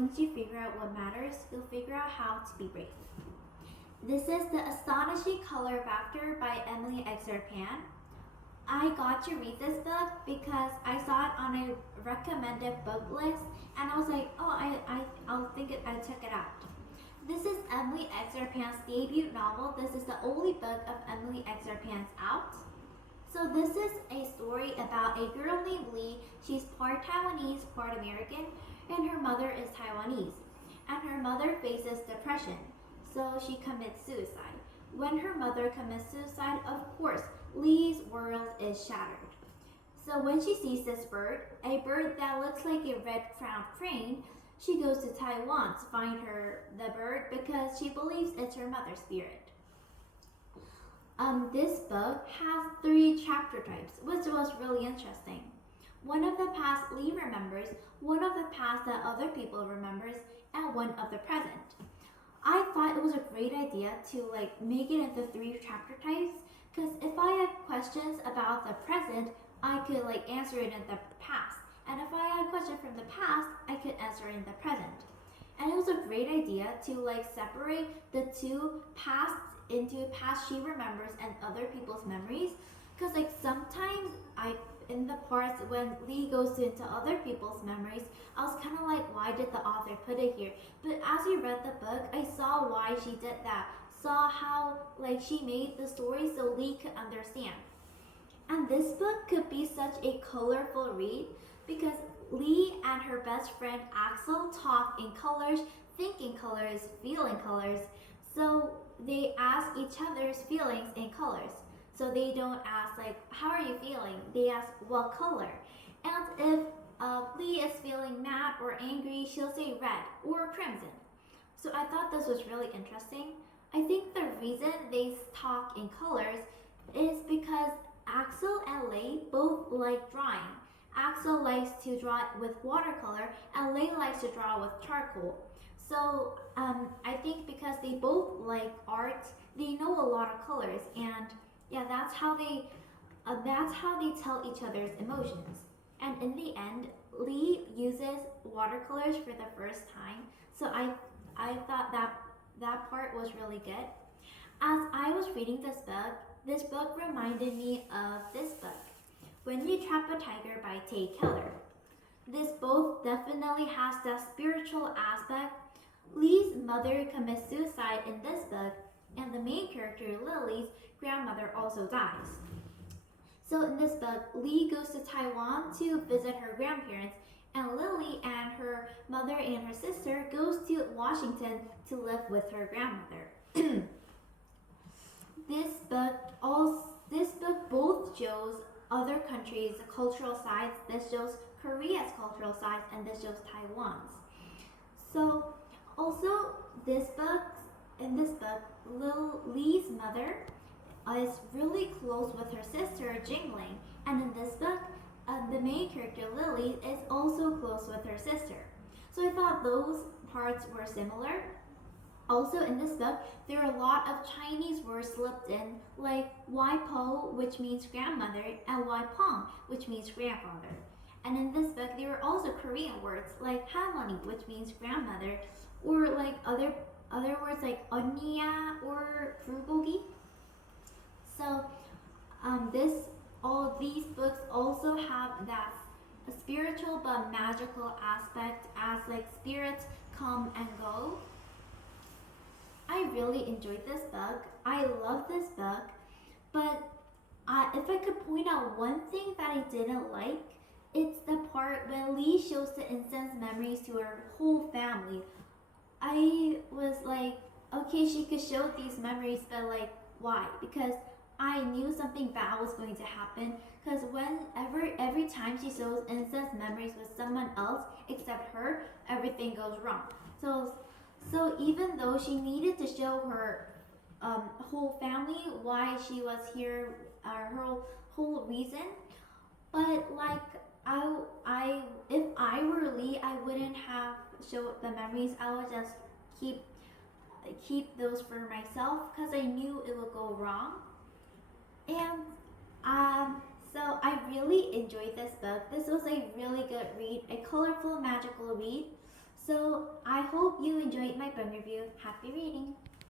once you figure out what matters, you'll figure out how to be brave. This is The Astonishing Color Factor by Emily Exarpan. I got to read this book because I saw it on a recommended book list, and I was like, oh, I check it out. This is Emily Exarpan's debut novel. This is the only book of Emily Exarpan's out. So this is a story about a girl named Lee. She's part Taiwanese, part American, and her mother is Taiwanese. And her mother faces depression, so she commits suicide. When her mother commits suicide, of course, Lee's world is shattered. So when she sees this bird, a bird that looks like a red-crowned crane, she goes to Taiwan to find the bird because she believes it's her mother's spirit. This book has 3 chapter types, which was really interesting. One of the past Lee remembers, one of the past that other people remembers, and one of the present. I thought it was a great idea to make it into 3 chapter types, because if I had questions about the present, I could answer it in the past. And if I had a question from the past, I could answer it in the present. And it was a great idea to separate the 2 pasts into past she remembers and other people's memories. Because sometimes in the parts when Lee goes into other people's memories, I was kind of like, why did the author put it here? But as I read the book, I saw why she did that. Saw how she made the story so Lee could understand. And this book could be such a colorful read because Lee and her best friend Axel talk in colors, think in colors, feel in colors. So they ask each other's feelings in colors. So they don't ask how are you feeling? They ask what color. And if Lee is feeling mad or angry, she'll say red or crimson. So I thought this was really interesting. I think the reason they talk in colors is because Axel and Lei both like drawing. Axel likes to draw with watercolor and Lei likes to draw with charcoal. So I think because they both like art, they know a lot of colors, and yeah, that's how they tell each other's emotions. And in the end, Lee uses watercolors for the first time. So I thought that part was really good. As I was reading this book reminded me of this book, When You Trap a Tiger by Tay Keller. This both definitely has that spiritual aspect. Lee's mother commits suicide in this book, and the main character, Lily's grandmother, also dies. So in this book, Lee goes to Taiwan to visit her grandparents, and Lily and her mother and her sister goes to Washington to live with her grandmother. This book both shows other countries' cultural sides. This shows Korea's cultural sides, and this shows Taiwan's. So also in this book, Lee's mother is really close with her sister Jingling, and in this book, the main character Lily is also close with her sister. So I thought those parts were similar. Also in this book, there are a lot of Chinese words slipped in, like Wai Po, which means grandmother, and Wai Pong, which means grandfather. And in this book, there are also Korean words like Halmoni, which means grandmother, or other words like 언니야 or bulgogi. So all these books also have that spiritual but magical aspect as spirits come and go. I really enjoyed this book. I love this book, but if I could point out one thing that I didn't like, it's the part when Lee shows the incense memories to her whole family. I was like, okay, she could show these memories, but why? Because I knew something bad was going to happen. Because every time she shows incense memories with someone else except her, everything goes wrong. So even though she needed to show her whole family why she was here, her whole reason, but if I were Lee, I wouldn't have showed the memories. I would just keep those for myself because I knew it would go wrong. And so I really enjoyed this book. This was a really good read, a colorful, magical read. So hope you enjoyed my book review. Happy reading!